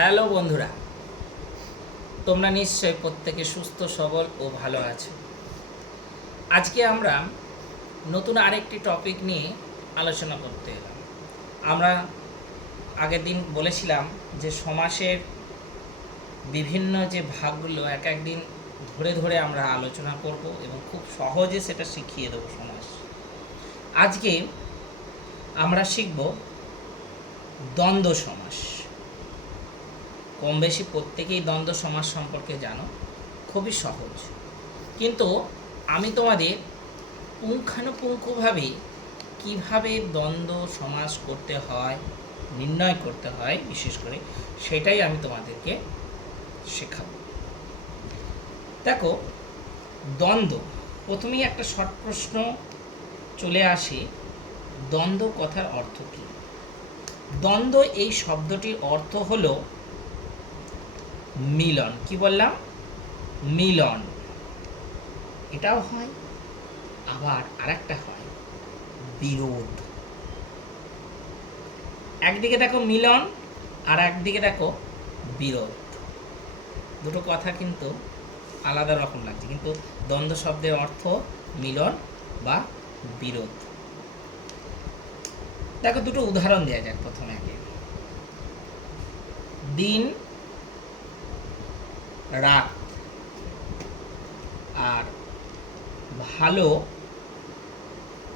Hello বন্ধুরা, তোমরা নিশ্চয়ই প্রত্যেকে সুস্থ, সবল ও ভালো আছো। আজকে আমরা নতুন আরেকটি টপিক নিয়ে আলোচনা করতে এলাম। আমরা আগের দিন বলেছিলাম যে সমাসের বিভিন্ন যে ভাগগুলো এক এক দিন ধরে ধরে আমরা আলোচনা করব এবং খুব সহজে সেটা শিখিয়ে দেবো সমাস। আজকে আমরা শিখব দ্বন্দ্ব সমাস। কম বেশি প্রত্যেকেই দ্বন্দ্ব সমাজ সম্পর্কে জানো, খুবই সহজ। কিন্তু আমি তোমাদের পুঙ্খানুপুঙ্খভাবে কীভাবে দ্বন্দ্ব সমাজ করতে হয়, নির্ণয় করতে হয়, বিশেষ করে সেটাই আমি তোমাদেরকে শেখাবো। দেখো, দ্বন্দ্ব, প্রথমেই একটা শর্ট প্রশ্ন চলে আসে, দ্বন্দ্ব কথার অর্থ কী? দ্বন্দ্ব এই শব্দটির অর্থ হলো মিলন। কি বললাম? মিলন। এটাও হয়, আবার আরেকটা হয়, বিরোধ। একদিকে দেখো মিলন, আর একদিকে দেখো বিরোধ। দুটো কথা কিন্তু আলাদা রকম লাগছে, কিন্তু দ্বন্দ্ব শব্দের অর্থ মিলন বা বিরোধ। দেখো দুটো উদাহরণ দেওয়া যাক প্রথমে আগে। দিন রাত। আর ভালো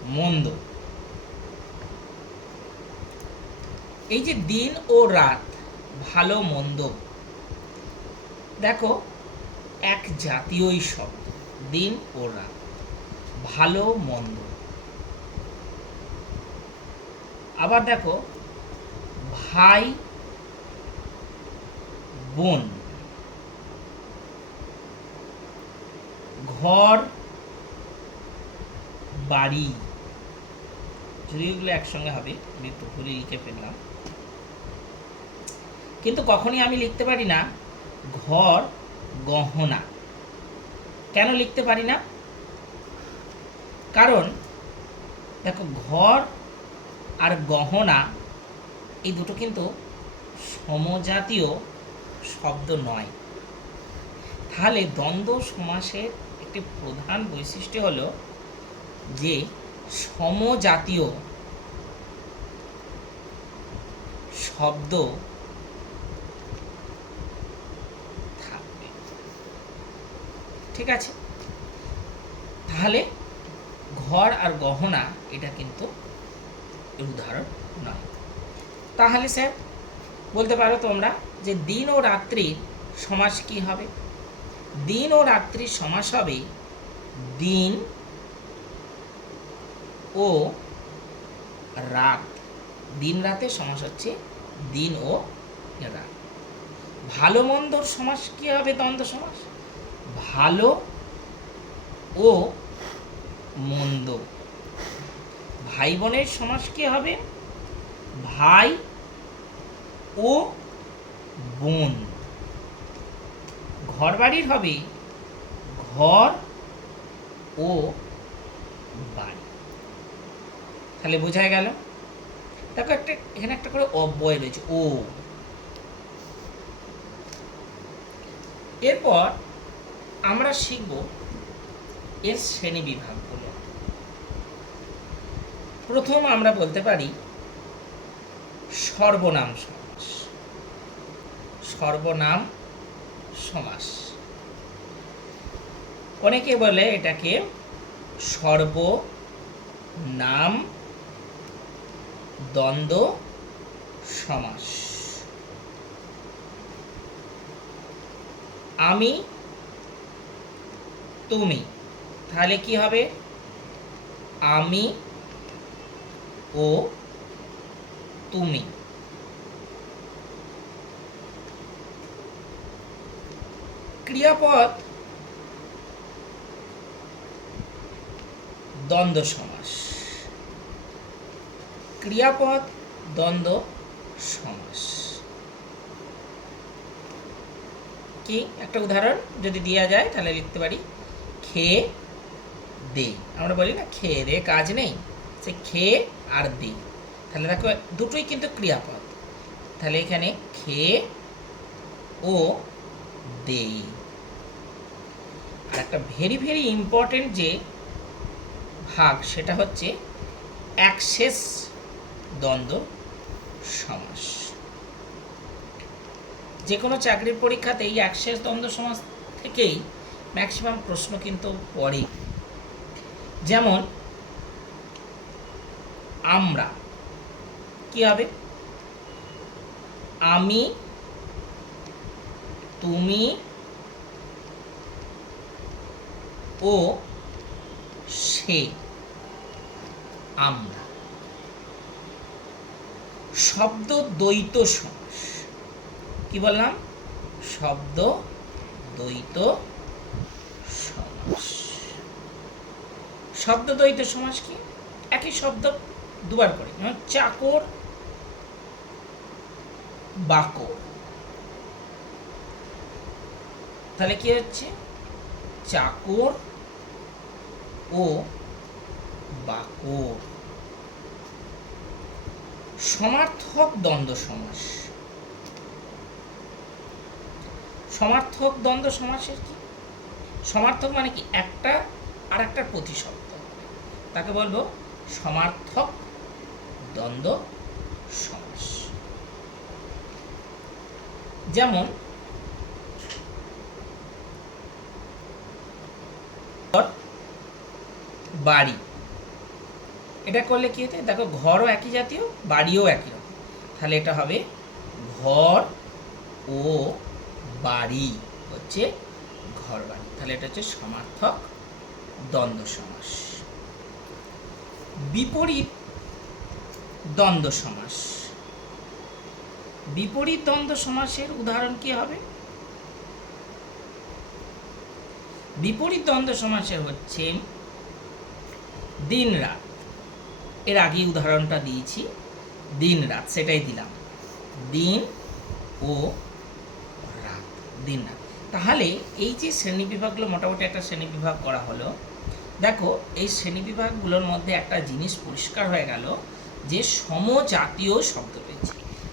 মন্দ। এই যে দিন ও রাত, ভালো মন্দ। দেখো, এক জাতীয়ই শব্দ, দিন ও রাত, ভালো মন্দ। আবার দেখো, ভাই, বোন। ঘর, বাড়ি। যদি এগুলো একসঙ্গে হবে, আমি একটু ভুলে লিখে ফেললাম কিন্তু কখনই আমি লিখতে পারি না, ঘর গহনা। কেন লিখতে পারি না? কারণ, দেখো, ঘর আর গহনা, এই দুটো কিন্তু সমজাতীয় শব্দ নয়। তাহলে দ্বন্দ্ব সমাসের একটি প্রধান বৈশিষ্ট্য হলো যে সমজাতীয় শব্দ থাকবে। ঠিক আছে? তাহলে ঘর আর গহনা এটা কিন্তু উদাহরণ নয়। তাহলে স্যার, বলতে পারো তোমরা যে দিন ও রাত্রির সমাজ কি হবে? দিন ও রাত্রির সমাস হবে দিন ও রাত। দিন রাতের সমাস হচ্ছে দিন ও রাত। ভালো মন্দর সমাস কি হবে দ্বন্দ্ব সমাস? ভালো ও মন্দ। ভাই বোনের সমাস কি হবে? ভাই ও বোন। ঘর বাড়ির হবে, ঘর ও বাড়ি। তাহলে বোঝা গেল। দেখো একটা, এখানে একটা করে অব্যয় রয়েছে, ও। এরপর আমরা শিখব এর শ্রেণি বিভাগগুলো। প্রথম আমরা বলতে পারি সর্বনাম সমাস। সর্বনাম সমাস। অনেকে বলে এটাকে সর্বনাম দ্বন্দ্ব সমাস। আমি, তুমি, তাহলে কি হবে? আমি ও তুমি। ক্রিয়াপদ দ্বন্দ্ব সমাস। ক্রিয়াপদ দ্বন্দ্ব সমাস। কি? একটা উদাহরণ যদি দেওয়া যায় তাহলে লিখতে পারি খেয়ে দে। আমরা বলি না খেয়ে দে, কাজ নেই। সে খেয়ে আর দে। তাহলে দেখো দুটোই কিন্তু ক্রিয়াপদ। তাহলে এখানে খেয়ে ও দেই আর একটা ভেরি ভেরি ইম্পর্টেন্ট যে ভাগ, সেটা হচ্ছে অ্যাক্সেস দ্বন্দ্ব সমাস। যে কোনো চাকরির পরীক্ষাতে এই অ্যাক্সেস দ্বন্দ্ব সমাস থেকেই ম্যাক্সিমাম প্রশ্ন কিন্তু পড়ে। যেমন, আমরা কি হবে? আমি, তুমি ও সে আমরা। শব্দ দ্বৈত সমাস। কি বললাম? শব্দ দ্বৈত সমাস। শব্দ দ্বৈত সমাস কি? একই শব্দ দুবার করে, যেমন চাকর, বাকর। তাহলে কি হচ্ছে? চাকর ও বাকর সমার্থক দ্বন্দ্ব সমাস। সমার্থক দ্বন্দ্ব সমাসের কি? সমার্থক মানে কি? একটা আর একটার প্রতিশব্দ। তাকে বলব সমার্থক দ্বন্দ্ব সমাস। যেমন ঘর, বাড়ি। এটা করলে কি হতে? দেখো, ঘরও একই জাতীয়, বাড়িও একই রকম। তাহলে এটা হবে ঘর ও বাড়ি, হচ্ছে ঘর বাড়ি তাহলে এটা হচ্ছে সমার্থক দ্বন্দ্ব সমাস। বিপরীত দ্বন্দ্ব সমাস। বিপরীত দ্বন্দ্ব সমাসের উদাহরণ কি হবে? বিপরীত দ্বন্দ্ব সমাসের হচ্ছে দিন রাত। এর আগে উদাহরণটা দিয়েছি, দিন রাত, সেটাই দিলাম। দিন ও রাত, দিন রাত। তাহলে এই যে শ্রেণীবিভাগগুলো মোটামুটি একটা শ্রেণীবিভাগ করা হলো, দেখো এই শ্রেণীবিভাগগুলোর মধ্যে একটা জিনিস পরিষ্কার হয়ে গেল যে সমজাতীয় শব্দ রয়েছে।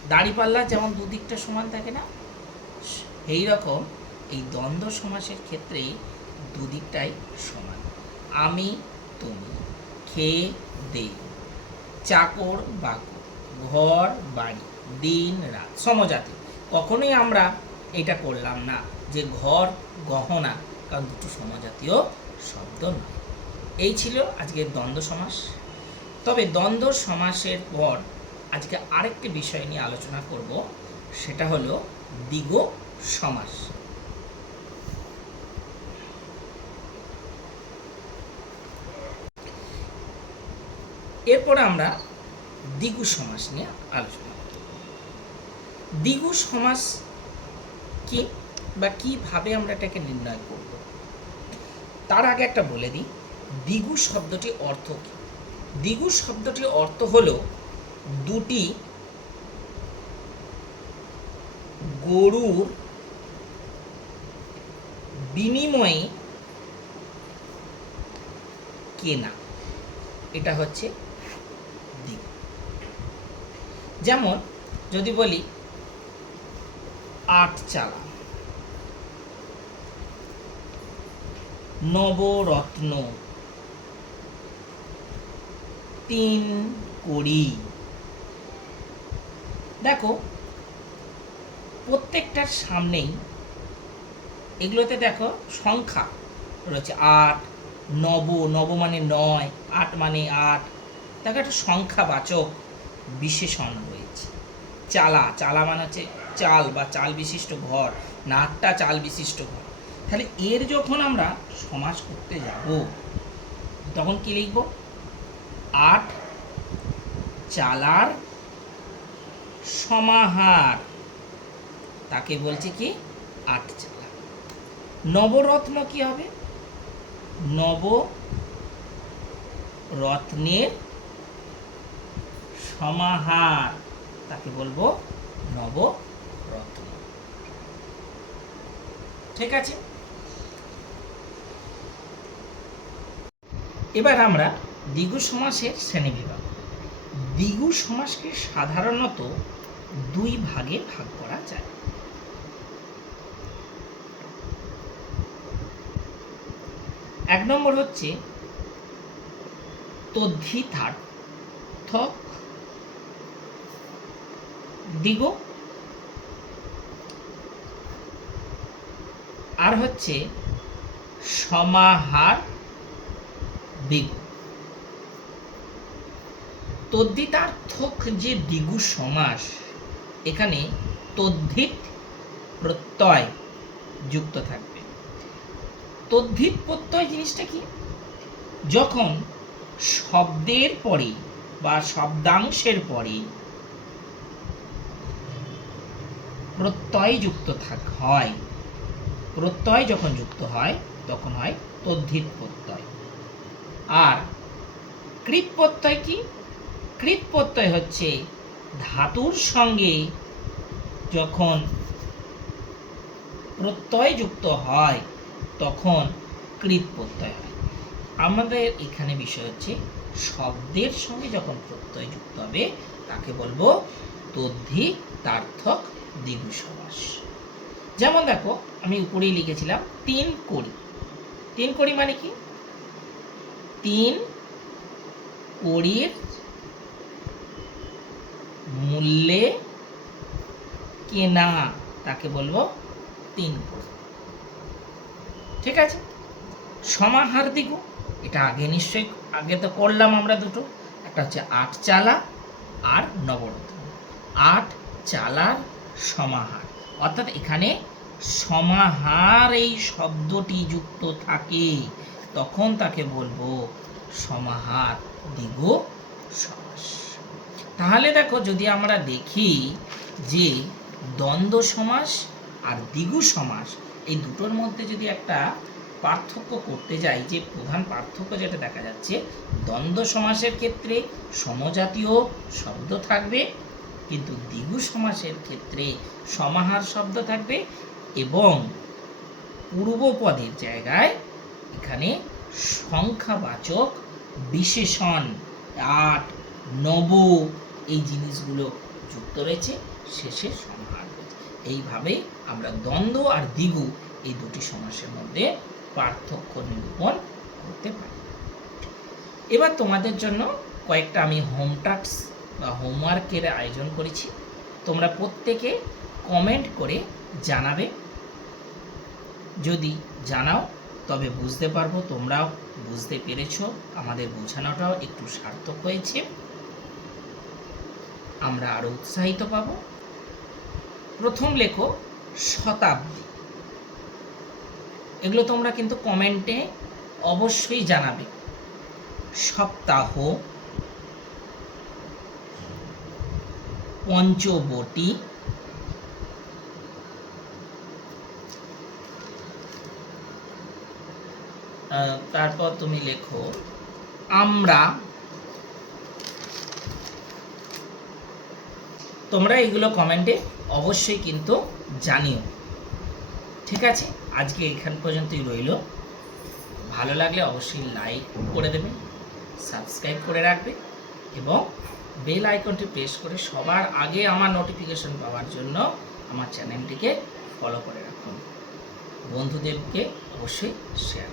দাড়িপাল্লা যেমন দুদিকটা সমান থাকে না এই রকম এই দ্বন্দ্ব সমাসের ক্ষেত্রে দুদিকটাই সমান। আমি, তুমি। খেয়ে দেই চাকর বাকর, ঘর, বাড়ি, দিন, রাত, সমজাতি। কখনোই আমরা এটা করলাম না যে ঘর, গহনা, কারণ দুটো সমজাতীয় শব্দ নয়। এই ছিল আজকের দ্বন্দ্ব সমাস। তবে দ্বন্দ্ব সমাসের পর আজকে আরেকটি বিষয় নিয়ে আলোচনা করব, সেটা হলো দ্বিগ সমাস। এরপরে আমরা দ্বিগু সমাস নিয়ে আলোচনা করব। দ্বিগু সমাস কি বা কীভাবে আমরা এটাকে নির্ণয় করব? তার আগে একটা বলে দিই, দ্বিগু শব্দটি অর্থ কি? দ্বিগু শব্দটির অর্থ হলো দুটি গরুর বিনিময়ে কেনা। এটা হচ্ছে দিক। যেমন, যদি বলি, আট চালা। নবরত্ন। তিন কড়ি। দেখো, প্রত্যেকটার সামনেই এগুলোতে দেখো সংখ্যা রয়েছে। আট, নব নব মানে নয়, আট মানে আট দেখো একটা সংখ্যাবাচক বিশেষণ রয়েছে। চালা চালা মানে হচ্ছে চাল বা চাল বিশিষ্ট ঘর, নাটটা চাল বিশিষ্ট ঘর। তাহলে এর যখন আমরা সমাজ করতে যাব, তখন কি লিখব? আট চালার সমাহার। তাকে বলছে কি? আট চালা। নবরত্ন কি হবে? নব রত্নের সমাহার। তাকে বলব নবরত্ন। ঠিক আছে? এবার আমরা দ্বিগু সমাসের শ্রেণীবিভাগ। দ্বিগু সমাসকে সাধারণত দুই ভাগে ভাগ করা যায়। এক নম্বর হচ্ছে তদ্ধিতার্থক দিগ আর হচ্ছে সমাহার দিগ তদ্ধিতার্থক যে দিগু সমাস, এখানে তদ্ধিত প্রত্যয় যুক্ত থাকবে। তদ্ধিত প্রত্যয় জিনিসটা কি? যখন শব্দের পরে বা শব্দাংশের পরে প্রত্যয় যুক্ত থাক, হয়। প্রত্যয় যখন যুক্ত হয়, তখন হয় তদ্ধিত প্রত্যয়। আর কৃত প্রত্যয় কি? কৃত প্রত্যয় হচ্ছে ধাতুর সঙ্গে যখন প্রত্যয় যুক্ত হয়, তখন কৃত প্রত্যয় হয়। আমাদের এখানে বিষয় হচ্ছে শব্দের সঙ্গে যখন প্রত্যয় যুক্ত হবে, তাকে বলব তদ্ধি তার্থক দ্বিগু সমাস যেমন দেখো, আমি উপরেই লিখেছিলাম, তিন কড়ি। তিন কড়ি মানে কি? তিন কড়ির মূল্যে কেনা, তাকে বলব তিন কড়ি। ঠিক আছে? সমাহার দিগু। এটা আগে নিশ্চয়ই, আগে তো করলাম আমরা দুটো। একটা হচ্ছে আট চালা আর নবরত্ন। আট চালার সমাহার। অর্থাৎ এখানে সমাহার এই শব্দটি যুক্ত থাকে। তখন তাকে বলব সমাহার দিগ সমাস। তাহলে দেখো যদি আমরা দেখি যে দ্বন্দ্ব সমাস আর দ্বিগু সমাস, এই দুটোর মধ্যে যদি একটা পার্থক্য করতে যাই, যে প্রধান পার্থক্য যেটা দেখা যাচ্ছে, দ্বন্দ্ব সমাসের ক্ষেত্রে সমজাতীয় শব্দ থাকবে কিন্তু দ্বিগু সমাসের ক্ষেত্রে সমাহার শব্দ থাকবে এবং পূর্বপদের জায়গায় এখানে সংখ্যাবাচক বিশেষণ, আট, নব এই জিনিসগুলো যুক্ত রয়েছে, শেষে সমাহার রয়েছে। এইভাবেই আমরা দ্বন্দ্ব আর দ্বিগু এই দুটি সমাসের মধ্যে পার্থক্য নিরূপণ করতে পারি। এবার তোমাদের জন্য কয়েকটা আমি হোম টাস্ক হোমওয়ার্কের আয়োজন করেছি। তোমরা প্রত্যেকে কমেন্ট করে জানাবে। যদি জানাও, তবে বুঝতে পারব তোমরাও বুঝতে পেরেছ, আমাদের বোঝানোটাও একটু সার্থক হয়েছে। আমরা আরও উৎসাহিত পাব। প্রথম লেখো, শতাব্দী। এগুলো তোমরা কিন্তু কমেন্টে অবশ্যই জানাবে। সপ্তাহ পঞ্চবটি। তারপর তুমি লেখো, আমরা তোমরা এগুলো কমেন্টে অবশ্যই কিন্তু জানিও। ঠিক আছে? আজকে এখান পর্যন্তই রইল। ভালো লাগলে অবশ্যই লাইক করে দেবে, সাবস্ক্রাইব করে রাখবে এবং বেল আইকনটি প্রেস করে সবার আগে আমার নোটিফিকেশন পাওয়ার জন্য আমার চ্যানেলটিকে ফলো করে রাখুন। বন্ধুদেরকে অবশ্যই শেয়ার